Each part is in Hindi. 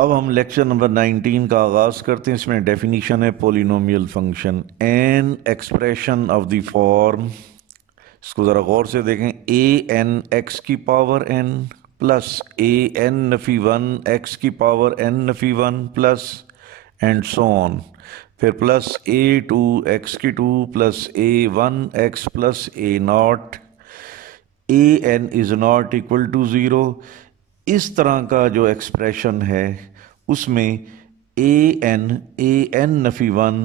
अब हम लेक्चर नंबर 19 का आगाज़ करते हैं। इसमें डेफिनीशन है polynomial function an expression of the form. इसको ज़रा गौर से देखें। ए एन एक्स की power n plus a n नफी वन एक्स की पावर एन नफी one plus and so on. फिर प्लस ए टू एक्स की two plus a one x plus a nought a n is not equal to zero. इस तरह का जो एक्सप्रेशन है उसमें ए एन नफी one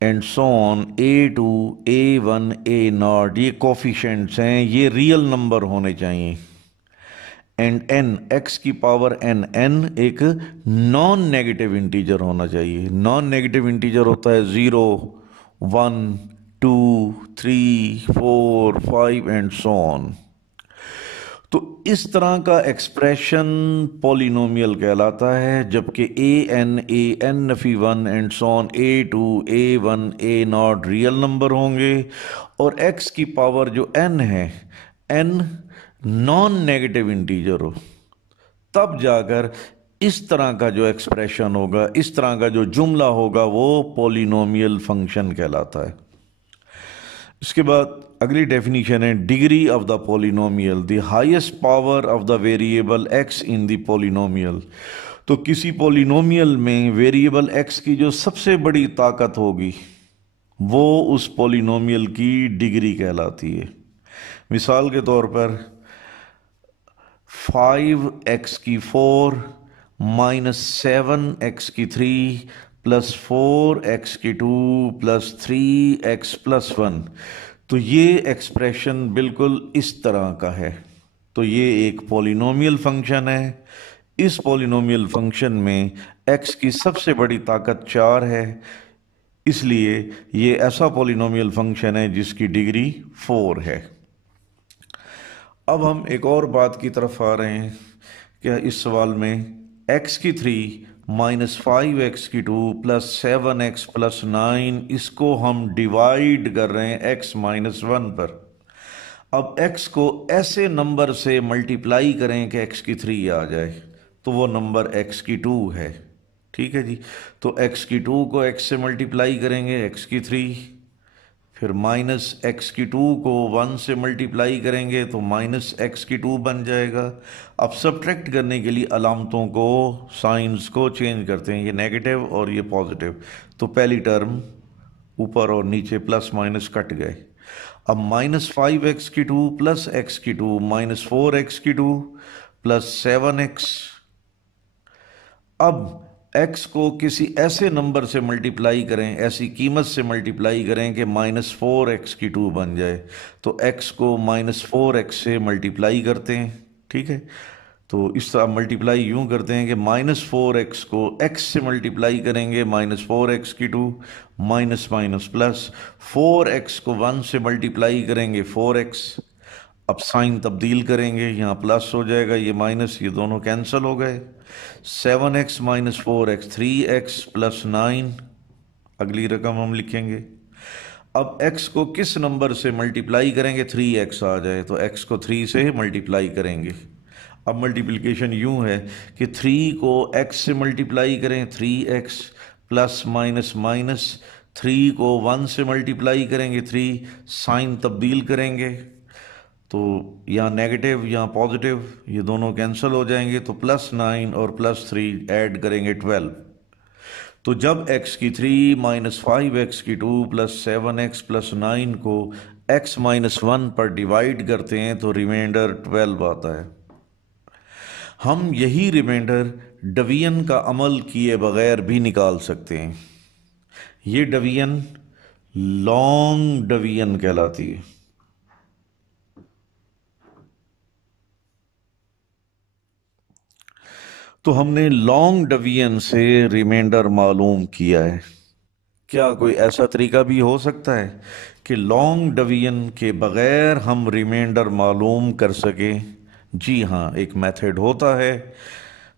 and so on a two a one a nought ये कोफिशेंट्स हैं, ये रियल नंबर होने चाहिए। एंड एन एक्स की पावर एन एन एक नॉन नेगेटिव इंटीजर होना चाहिए। नॉन नेगेटिव इंटीजर होता है 0 1 2 3 4 5 एंड सो ऑन। तो इस तरह का एक्सप्रेशन पॉलिनोमियल कहलाता है, जबकि ए एन नफी one and so on a two a one a naught real number होंगे और एक्स की पावर जो एन है एन नॉन नेगेटिव इंटीजर हो, तब जाकर इस तरह का जो एक्सप्रेशन होगा, इस तरह का जो जुमला होगा, वो पॉलिनोमियल फंक्शन कहलाता है। इसके बाद अगली डेफिनेशन है degree of the polynomial, the highest power of the variable x in the polynomial. तो किसी पॉलिनोमियल में वेरिएबल एक्स की जो सबसे बड़ी ताकत होगी वो उस पॉलिनोमियल की डिग्री कहलाती है। मिसाल के तौर पर 5x की 4 माइनस 7x की 3 प्लस 4x की 2 प्लस 3x प्लस 1। तो ये एक्सप्रेशन बिल्कुल इस तरह का है। तो ये एक पॉलिनोमियल फंक्शन है। इस पॉलिनोमियल फंक्शन में x की सबसे बड़ी ताकत 4 है, इसलिए ये ऐसा पॉलिनोमियल फंक्शन है जिसकी डिग्री 4 है। अब हम एक और बात की तरफ आ रहे हैं कि इस सवाल में x की 3 माइनस 5x की 2 प्लस 7x प्लस 9, इसको हम डिवाइड कर रहे हैं x माइनस 1 पर। अब x को ऐसे नंबर से मल्टीप्लाई करें कि x की 3 आ जाए, तो वो नंबर x की 2 है। ठीक है जी। तो x की 2 को x से मल्टीप्लाई करेंगे, x की 3, फिर माइनस एक्स की 2 को 1 से मल्टीप्लाई करेंगे तो माइनस एक्स की 2 बन जाएगा। अब सब्ट्रैक्ट करने के लिए अलामतों को, साइंस को चेंज करते हैं, ये नेगेटिव और ये पॉजिटिव। तो पहली टर्म ऊपर और नीचे प्लस माइनस कट गए। अब माइनस 5x की 2 प्लस एक्स की 2 माइनस 4x की 2 प्लस 7x। अब x को किसी ऐसे नंबर से मल्टीप्लाई करें, ऐसी कीमत से मल्टीप्लाई करें कि माइनस 4x की 2 बन जाए। तो x को माइनस 4x से मल्टीप्लाई करते हैं। ठीक है। तो इस तरह मल्टीप्लाई यूं करते हैं कि माइनस 4x को x से मल्टीप्लाई करेंगे, माइनस 4x की 2 माइनस माइनस प्लस, 4x को 1 से मल्टीप्लाई करेंगे 4x। अब साइन तब्दील करेंगे, यहाँ प्लस हो जाएगा, ये माइनस, ये दोनों कैंसिल हो गए। 7x minus 4x 3x plus 9, अगली रकम हम लिखेंगे। अब x को किस नंबर से मल्टीप्लाई करेंगे, 3x आ जाए, तो x को 3 से मल्टीप्लाई करेंगे। अब मल्टीप्लिकेशन यूं है कि 3 को x से मल्टीप्लाई करें 3x प्लस माइनस माइनस, 3 को 1 से मल्टीप्लाई करेंगे 3, साइन तब्दील करेंगे तो यहाँ नेगेटिव यहाँ पॉजिटिव, ये दोनों कैंसिल हो जाएंगे। तो प्लस 9 और प्लस 3 ऐड करेंगे 12। तो जब x की 3 माइनस 5x की 2 प्लस 7x प्लस 9 को x माइनस 1 पर डिवाइड करते हैं तो रिमाइंडर 12 आता है। हम यही रिमाइंडर डिवीजन का अमल किए बगैर भी निकाल सकते हैं। ये डिवीजन लॉन्ग डिवीजन कहलाती है। तो हमने लॉन्ग डिवीजन से रिमाइंडर मालूम किया है। क्या कोई ऐसा तरीका भी हो सकता है कि लॉन्ग डिवीजन के बगैर हम रिमाइंडर मालूम कर सकें? जी हाँ, एक मेथड होता है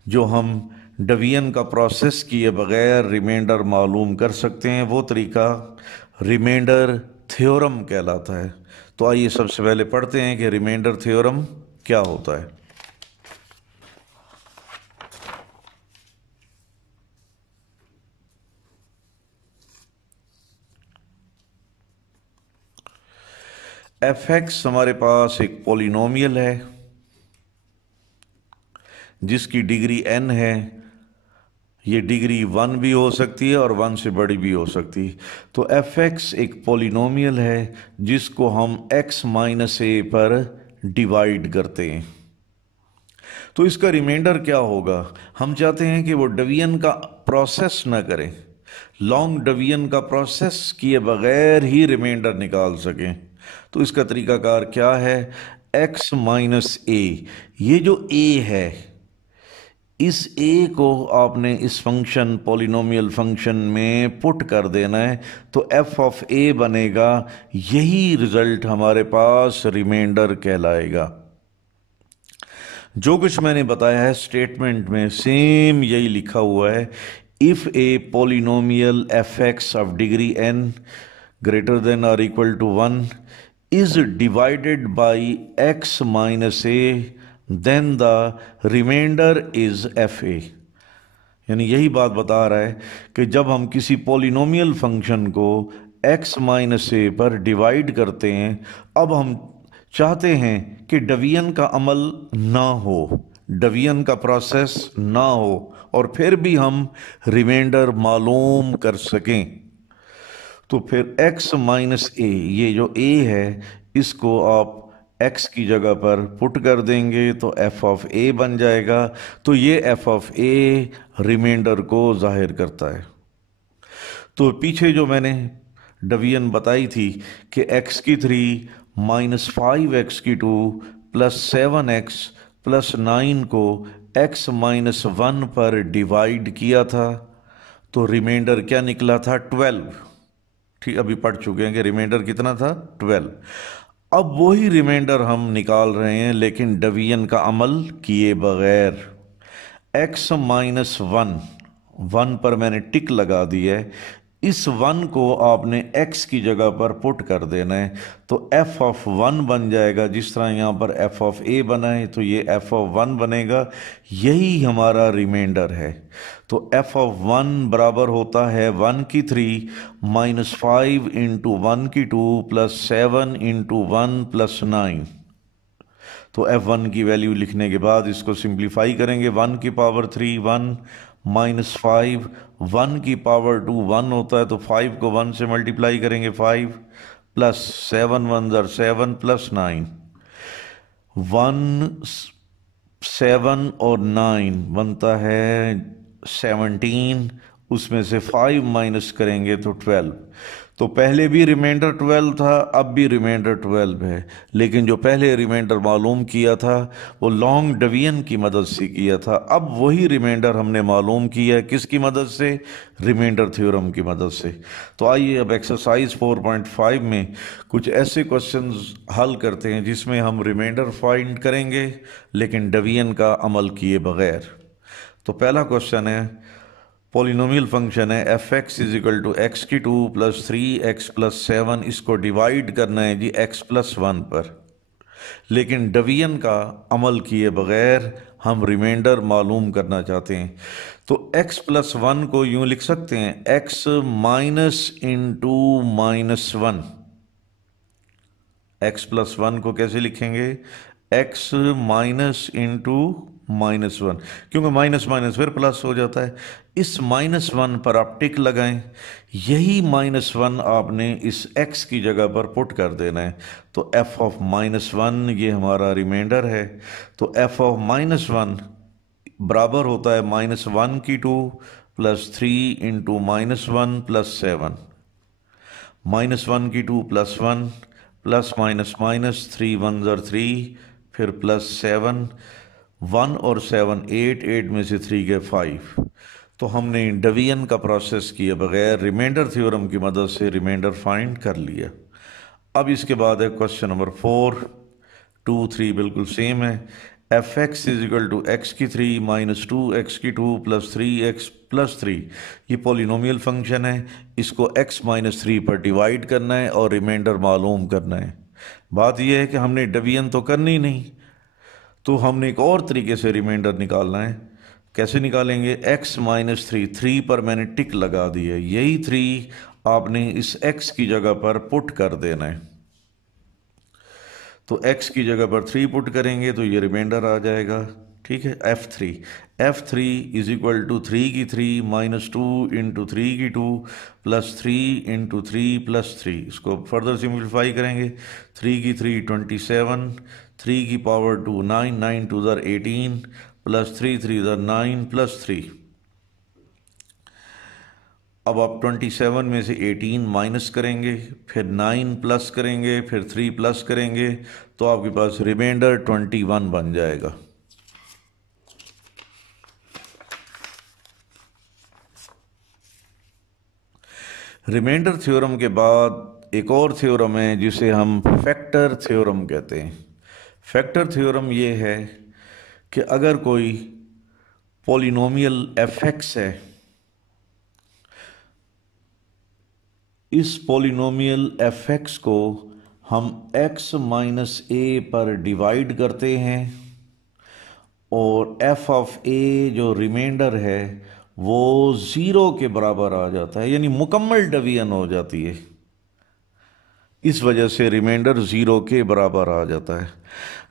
जो हम डिवीजन का प्रोसेस किए बगैर रिमाइंडर मालूम कर सकते हैं। वो तरीका रिमाइंडर थ्योरम कहलाता है। तो आइए सबसे पहले पढ़ते हैं कि रिमाइंडर थ्योरम क्या होता है। एफ एक्स हमारे पास एक पॉलिनोमियल है जिसकी डिग्री n है। ये डिग्री 1 भी हो सकती है और 1 से बड़ी भी हो सकती है। तो एफ एक्स एक पॉलिनोमियल है जिसको हम x माइनस ए पर डिवाइड करते हैं। तो इसका रिमाइंडर क्या होगा? हम चाहते हैं कि वो डिवीजन का प्रोसेस ना करें, लॉन्ग डिवीजन का प्रोसेस किए बगैर ही रिमाइंडर निकाल सकें। तो इसका तरीकाकार क्या है? x माइनस ए, ये जो a है, इस a को आपने इस फंक्शन पॉलिनोमियल फंक्शन में पुट कर देना है, तो f ऑफ a बनेगा। यही रिजल्ट हमारे पास रिमाइंडर कहलाएगा। जो कुछ मैंने बताया है स्टेटमेंट में सेम यही लिखा हुआ है। If a polynomial f x of degree n greater than और equal to 1 is divided by x minus a, then the remainder is f a. यानी यही बात बता रहा है कि जब हम किसी पॉलिनोमियल फंक्शन को x माइनस ए पर डिवाइड करते हैं, अब हम चाहते हैं कि डिवीजन का अमल ना हो, डिवीजन का प्रोसेस ना हो, और फिर भी हम रिमाइंडर मालूम कर सकें। तो फिर x माइनस ए, ये जो a है, इसको आप x की जगह पर पुट कर देंगे तो f ऑफ a बन जाएगा। तो ये f ऑफ a रिमाइंडर को जाहिर करता है। तो पीछे जो मैंने डिवीजन बताई थी कि x की 3 माइनस 5x की 2 प्लस 7x प्लस 9 को x माइनस 1 पर डिवाइड किया था, तो रिमाइंडर क्या निकला था? 12। ठीक, अभी पढ़ चुके हैं कि रिमाइंडर कितना था? 12। अब वही रिमाइंडर हम निकाल रहे हैं लेकिन डिवीजन का अमल किए बगैर। x माइनस 1 पर मैंने टिक लगा दी है, इस 1 को आपने x की जगह पर पुट कर देना है, तो f ऑफ 1 बन जाएगा। जिस तरह यहाँ पर f ऑफ a बना है तो ये f ऑफ 1 बनेगा। यही हमारा रिमाइंडर है। तो f ऑफ 1 बराबर होता है 1 की 3 माइनस 5 इंटू 1 की 2 प्लस 7 इंटू 1 प्लस 9। तो f1 की वैल्यू लिखने के बाद इसको सिंप्लीफाई करेंगे। 1 की पावर 3 1 माइनस 5, 1 की पावर 2 1 होता है, तो 5 को 1 से मल्टीप्लाई करेंगे 5 प्लस 7 1 7 प्लस 9, 1 7 और 9 बनता है 17, उसमें से 5 माइनस करेंगे तो 12। तो पहले भी रिमाइंडर 12 था, अब भी रिमाइंडर 12 है, लेकिन जो पहले रिमाइंडर मालूम किया था वो लॉन्ग डिवीजन की मदद से किया था। अब वही रिमाइंडर हमने मालूम किया है किसकी मदद से? रिमाइंडर थ्योरम की मदद से। तो आइए अब एक्सरसाइज 4.5 में कुछ ऐसे क्वेश्चंस हल करते हैं जिसमें हम रिमाइंडर फाइंड करेंगे लेकिन डिवीजन का अमल किए बगैर। तो पहला क्वेश्चन है, पॉलिनोमियल फंक्शन है f x is equal to x की 2 प्लस 3x प्लस 7, इसको डिवाइड करना है जी x प्लस 1 पर, लेकिन डिवीजन का अमल किए बगैर हम रिमाइंडर मालूम करना चाहते हैं। तो x प्लस 1 को यूं लिख सकते हैं x minus into minus 1। x plus 1 को कैसे लिखेंगे? x माइनस इंटू माइनस 1, क्योंकि माइनस माइनस फिर प्लस हो जाता है। इस माइनस 1 पर आप टिक लगाएं, यही माइनस 1 आपने इस x की जगह पर पुट कर देना है। तो f ऑफ माइनस 1 ये हमारा रिमाइंडर है। तो f ऑफ माइनस 1 बराबर होता है माइनस 1 की 2 plus 3 into minus 1 plus 7, minus 1 की 2 प्लस 1 प्लस माइनस माइनस 3 1 3, फिर प्लस 7, 1 और 7 8, 8 में से 3 गए 5। तो हमने डिवीजन का प्रोसेस किए बगैर रिमाइंडर थ्योरम की मदद से रिमाइंडर फाइंड कर लिया। अब इसके बाद है क्वेश्चन नंबर 4, 2 3 बिल्कुल सेम है। F x is equal to x की 3 माइनस 2x की 2 प्लस 3x प्लस 3, ये पॉलिनोमियल फंक्शन है, इसको x माइनस 3 पर डिवाइड करना है और रिमाइंडर मालूम करना है। बात यह है कि हमने डिवीजन तो करनी नहीं, तो हमने एक और तरीके से रिमाइंडर निकालना है। कैसे निकालेंगे? x माइनस 3 पर मैंने टिक लगा दी है, यही 3 आपने इस x की जगह पर पुट कर देना है। तो x की जगह पर 3 पुट करेंगे तो ये रिमाइंडर आ जाएगा। ठीक है, f3 इज इक्वल टू 3 की 3 माइनस 2 इंटू 3 की 2 प्लस 3 इंटू 3 प्लस 3। इसको फर्दर सिंप्लीफाई करेंगे। 3 की 3 27, 3 की पावर 2 9, 9 टू ज़र 18 प्लस 3 3 ज़र 9 प्लस 3। अब आप 27 में से 18 माइनस करेंगे, फिर 9 प्लस करेंगे, फिर 3 प्लस करेंगे, तो आपके पास रिमाइंडर 21 बन जाएगा। रिमाइंडर थ्योरम के बाद एक और थ्योरम है जिसे हम फैक्टर थ्योरम कहते हैं। फैक्टर थ्योरम ये है कि अगर कोई पॉलिनोमियल f(x) है, इस पॉलिनोमियल f(x) को हम x माइनस a पर डिवाइड करते हैं और f(a) जो रिमाइंडर है वो 0 के बराबर आ जाता है, यानी मुकम्मल डिवीजन हो जाती है। इस वजह से रिमाइंडर 0 के बराबर आ जाता है।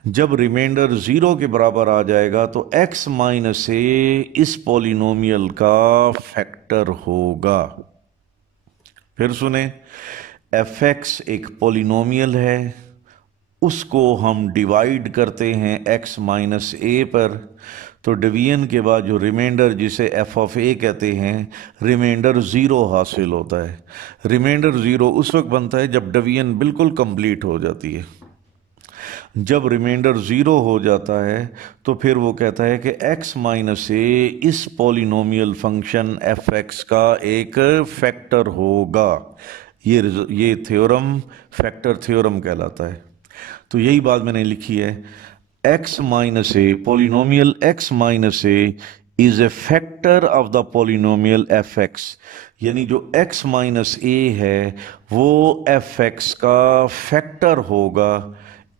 जब रिमाइंडर 0 के बराबर आ जाएगा तो x माइनस a इस पॉलिनोमियल का फैक्टर होगा। फिर सुने, f(x) एक पॉलिनोमियल है, उसको हम डिवाइड करते हैं x माइनस a पर, तो डिवीजन के बाद जो रिमाइंडर जिसे f(a) कहते हैं, रिमाइंडर 0 हासिल होता है। रिमाइंडर 0 उस वक्त बनता है जब डिवीजन बिल्कुल कंप्लीट हो जाती है। जब रिमाइंडर 0 हो जाता है तो फिर वो कहता है कि x माइनस a इस पॉलिनोमियल फंक्शन f(x) का एक फैक्टर होगा। ये थ्योरम फैक्टर थ्योरम कहलाता है। तो यही बात मैंने लिखी है, x माइनस a, पॉलिनोमियल x माइनस a is a factor of the polynomial f(x), यानी जो x माइनस a है वो f(x) का फैक्टर होगा।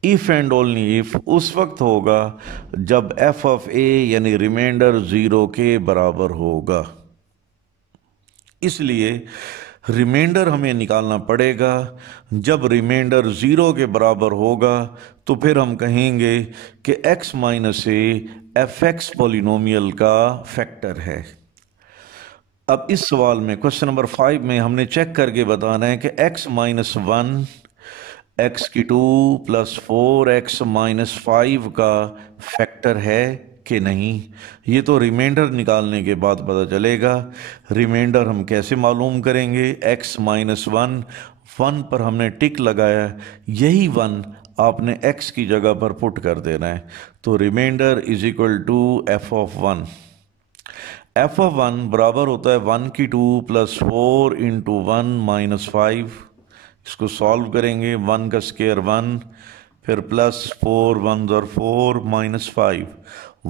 इफ एंड ओनली इफ उस वक्त होगा जब f(a) यानी रिमाइंडर 0 के बराबर होगा। इसलिए रिमाइंडर हमें निकालना पड़ेगा। जब रिमाइंडर 0 के बराबर होगा तो फिर हम कहेंगे कि x माइनस a f(x) पॉलिनोमियल का फैक्टर है। अब इस सवाल में क्वेश्चन नंबर 5 में हमने चेक करके बताना है कि x माइनस 1 x की 2 प्लस 4x माइनस 5 का फैक्टर है कि नहीं। ये तो रिमाइंडर निकालने के बाद पता चलेगा। रिमाइंडर हम कैसे मालूम करेंगे? x माइनस 1 पर हमने टिक लगाया, यही 1 आपने x की जगह पर पुट कर देना है। तो remainder is equal to f(1). f(1) बराबर होता है 1 की 2 प्लस 4 इंटू 1 माइनस 5। इसको सॉल्व करेंगे, 1 का स्क्वायर 1, फिर प्लस 4 1 और 4 माइनस 5।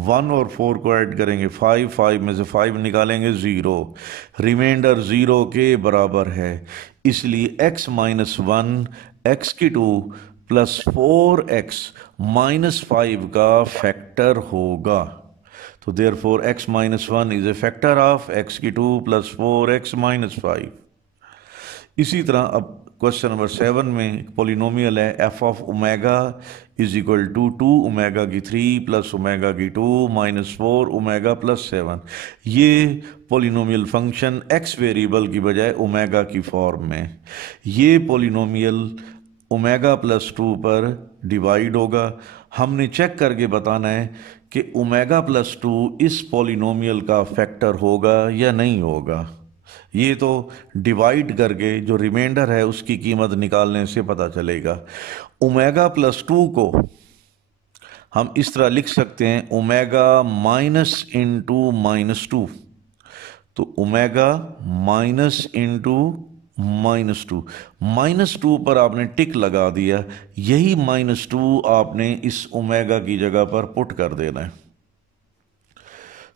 1 और 4 को ऐड करेंगे 5 में से 5 निकालेंगे 0। रिमाइंडर 0 के बराबर है, इसलिए x माइनस 1 x की 2 प्लस 4x माइनस 5 का फैक्टर होगा। तो therefore x minus 1 is a factor of x की 2 प्लस 4x माइनस 5। इसी तरह अब क्वेश्चन नंबर 7 में पॉलिनोमियल है f of omega is equal to 2 omega की 3 प्लस ओमेगा की 2 माइनस 4 ओमेगा प्लस 7। ये पॉलिनोमियल फंक्शन x वेरिएबल की बजाय ओमेगा की फॉर्म में। ये पॉलिनोमियल ओमेगा प्लस 2 पर डिवाइड होगा। हमने चेक करके बताना है कि ओमेगा प्लस 2 इस पॉलिनोमियल का फैक्टर होगा या नहीं होगा। ये तो डिवाइड करके जो रिमाइंडर है उसकी कीमत निकालने से पता चलेगा। ओमेगा प्लस 2 को हम इस तरह लिख सकते हैं, ओमेगा माइनस इंटू माइनस 2। तो omega minus into minus 2, minus 2 पर आपने टिक लगा दिया, यही माइनस 2 आपने इस ओमेगा की जगह पर पुट कर देना है।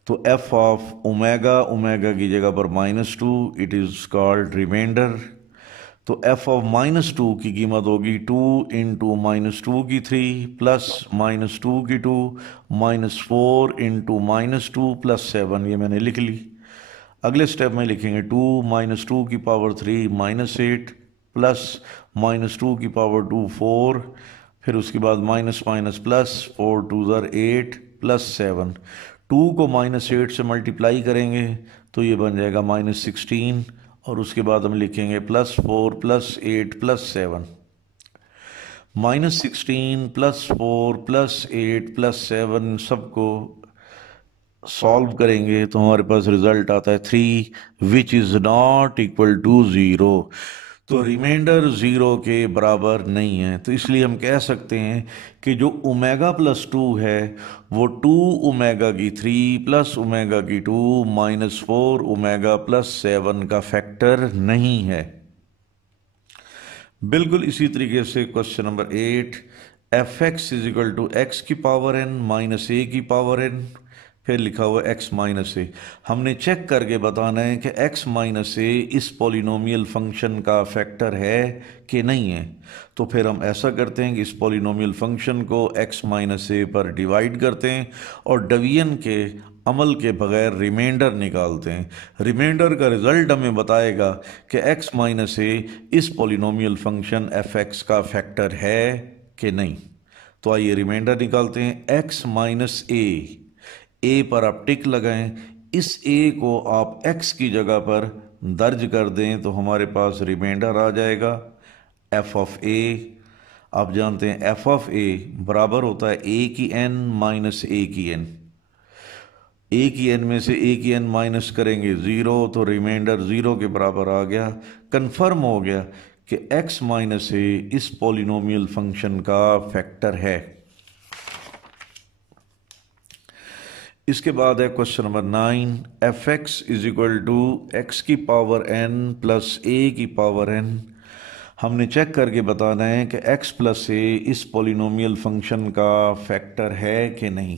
तो f ऑफ ओमेगा, ओमेगा की जगह पर -2, इट इज कॉल्ड रिमाइंडर। तो f ऑफ -2 की कीमत होगी 2 इंटू -2 की 3 प्लस -2 की 2 -4 इंटू -2 प्लस 7। ये मैंने लिख ली। अगले स्टेप में लिखेंगे 2 -2 की पावर 3 -8 प्लस -2 की पावर 2 4 फिर उसके बाद माइनस माइनस प्लस, 4 टू ज़र 8 प्लस 7, 2 को -8 से मल्टीप्लाई करेंगे तो ये बन जाएगा -16, और उसके बाद हम लिखेंगे +4 +8 +7, -16 +4 +8 +7 सबको सॉल्व करेंगे तो हमारे पास रिजल्ट आता है 3 which is not equal to 0। तो रिमाइंडर 0 के बराबर नहीं है, तो इसलिए हम कह सकते हैं कि जो ओमेगा +2 है वो 2 ओमेगा की 3 प्लस ओमेगा की 2 -4 ओमेगा +7 का फैक्टर नहीं है। बिल्कुल इसी तरीके से question number 8, f(x) is equal to x की पावर n माइनस a की पावर n, फिर लिखा हुआ x माइनस ए। हमने चेक करके बताना है कि x माइनस ए इस पॉलिनोमियल फंक्शन का फैक्टर है कि नहीं है। तो फिर हम ऐसा करते हैं कि इस पॉलिनोमियल फंक्शन को x माइनस ए पर डिवाइड करते हैं और डिवीजन के अमल के बगैर रिमाइंडर निकालते हैं। रिमाइंडर का रिजल्ट हमें बताएगा कि x माइनस ए इस पॉलिनोमियल फंक्शन f(x) का फैक्टर है कि नहीं। तो आइए रिमाइंडर निकालते हैं। x माइनस ए पर आप टिक लगाएं, इस a को आप x की जगह पर दर्ज कर दें तो हमारे पास रिमाइंडर आ जाएगा f ऑफ a। आप जानते हैं f ऑफ a बराबर होता है a की n माइनस a की n। a की n में से a की n माइनस करेंगे 0, तो रिमाइंडर 0 के बराबर आ गया। कंफर्म हो गया कि x माइनस a इस पॉलिनोमियल फंक्शन का फैक्टर है। इसके बाद है question number 9, f(x) is equal to x की पावर n प्लस a की पावर n। हमने चेक करके बताना है कि x प्लस a इस पॉलिनोमियल फंक्शन का फैक्टर है कि नहीं।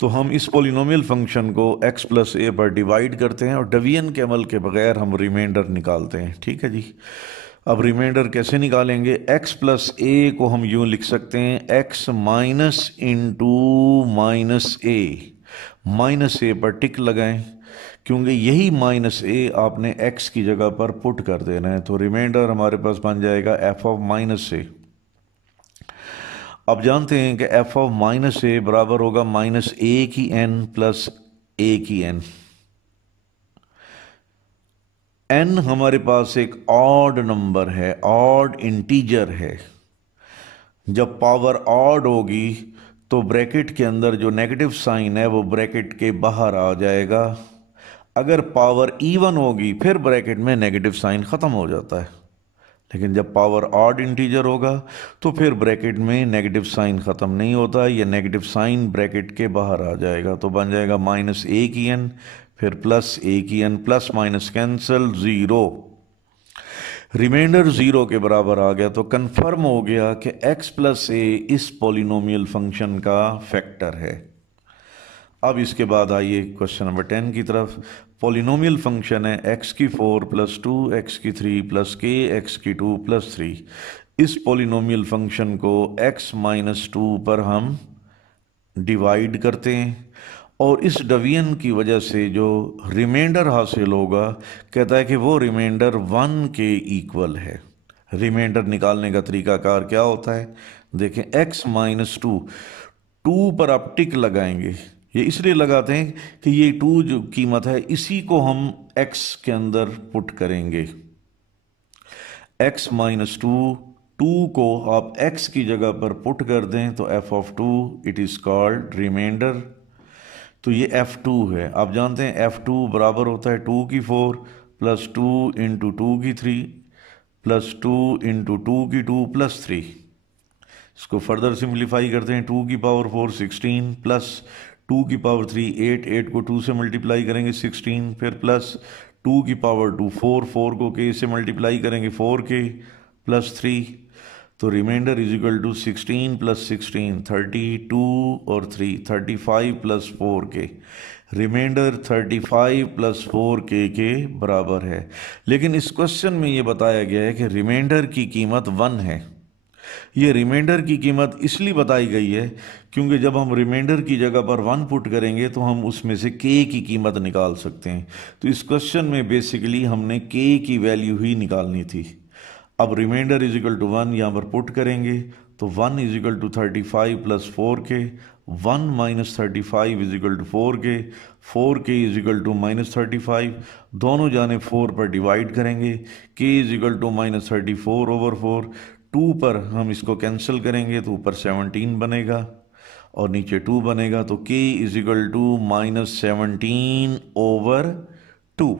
तो हम इस पॉलिनोमियल फंक्शन को x प्लस a पर डिवाइड करते हैं और डिवीजन के अमल के बगैर हम रिमाइंडर निकालते हैं। ठीक है जी। अब रिमाइंडर कैसे निकालेंगे? x प्लस a को हम यूं लिख सकते हैं x minus into minus a। Minus a पर टिक लगाएं क्योंकि यही माइनस a आपने x की जगह पर पुट कर देना है। तो रिमाइंडर हमारे पास बन जाएगा f ऑफ माइनस a। अब जानते हैं कि f ऑफ माइनस a बराबर होगा माइनस a की n प्लस a की n। n हमारे पास एक ऑड नंबर है, ऑड इंटीजर है। जब पावर ऑड होगी तो ब्रैकेट के अंदर जो नेगेटिव साइन है वो ब्रैकेट के बाहर आ जाएगा। अगर पावर इवन होगी फिर ब्रैकेट में नेगेटिव साइन ख़त्म हो जाता है, लेकिन जब पावर ऑड इंटीजर होगा तो फिर ब्रैकेट में नेगेटिव साइन ख़त्म नहीं होता, ये नेगेटिव साइन ब्रैकेट के बाहर आ जाएगा। तो बन जाएगा माइनस a की n फिर प्लस a की n, plus minus cancel 0। Remainder 0 के बराबर आ गया। तो कंफर्म हो गया कि x प्लस a इस पॉलिनोमियल फंक्शन का फैक्टर है। अब इसके बाद आइए क्वेश्चन नंबर 10 की तरफ। पॉलिनोमियल फंक्शन है x की 4 प्लस 2 x की 3 प्लस k x की 2 प्लस 3। इस पॉलिनोमियल फंक्शन को x माइनस 2 पर हम डिवाइड करते हैं और इस डिवीजन की वजह से जो रिमाइंडर हासिल होगा कहता है कि वो रिमाइंडर 1 के इक्वल है। रिमाइंडर निकालने का तरीकाकार क्या होता है? देखें, x माइनस 2 पर आप टिक लगाएंगे। ये इसलिए लगाते हैं कि ये 2 जो कीमत है इसी को हम x के अंदर पुट करेंगे। x माइनस 2 को आप x की जगह पर पुट कर दें तो f of 2 it is called remainder. तो ये f2 है। आप जानते हैं f2 बराबर होता है 2 की 4 प्लस 2 इंटू 2 की 3 प्लस 2 इंटू 2 की 2 प्लस 3। इसको फर्दर सिंप्लीफाई करते हैं, 2 की पावर 4 16 प्लस 2 की पावर 3 8, 8 को 2 से मल्टीप्लाई करेंगे 16, फिर प्लस 2 की पावर 2 4, 4 को k से मल्टीप्लाई करेंगे 4k प्लस 3। तो remainder is equal to 16 plus 16 32 और 3 35 plus 4k। Reminder 35 plus 4k के बराबर है। लेकिन इस क्वेश्चन में ये बताया गया है कि रिमाइंडर की कीमत 1 है। ये रिमाइंडर की कीमत इसलिए बताई गई है क्योंकि जब हम रिमाइंडर की जगह पर 1 पुट करेंगे तो हम उसमें से k की कीमत निकाल सकते हैं। तो इस क्वेश्चन में बेसिकली हमने k की वैल्यू ही निकालनी थी। अब रिमाइंडर इज इक्वल टू 1 यहाँ पर पुट करेंगे तो 1 is equal to 35 plus 4k, 1 minus 35 is equal to 4k is equal to -35, दोनों जाने 4 पर डिवाइड करेंगे, k इज इक्वल टू -34/4, 2 पर हम इसको कैंसिल करेंगे तो ऊपर 17 बनेगा और नीचे 2 बनेगा, तो k इज इक्वल टू -17/2।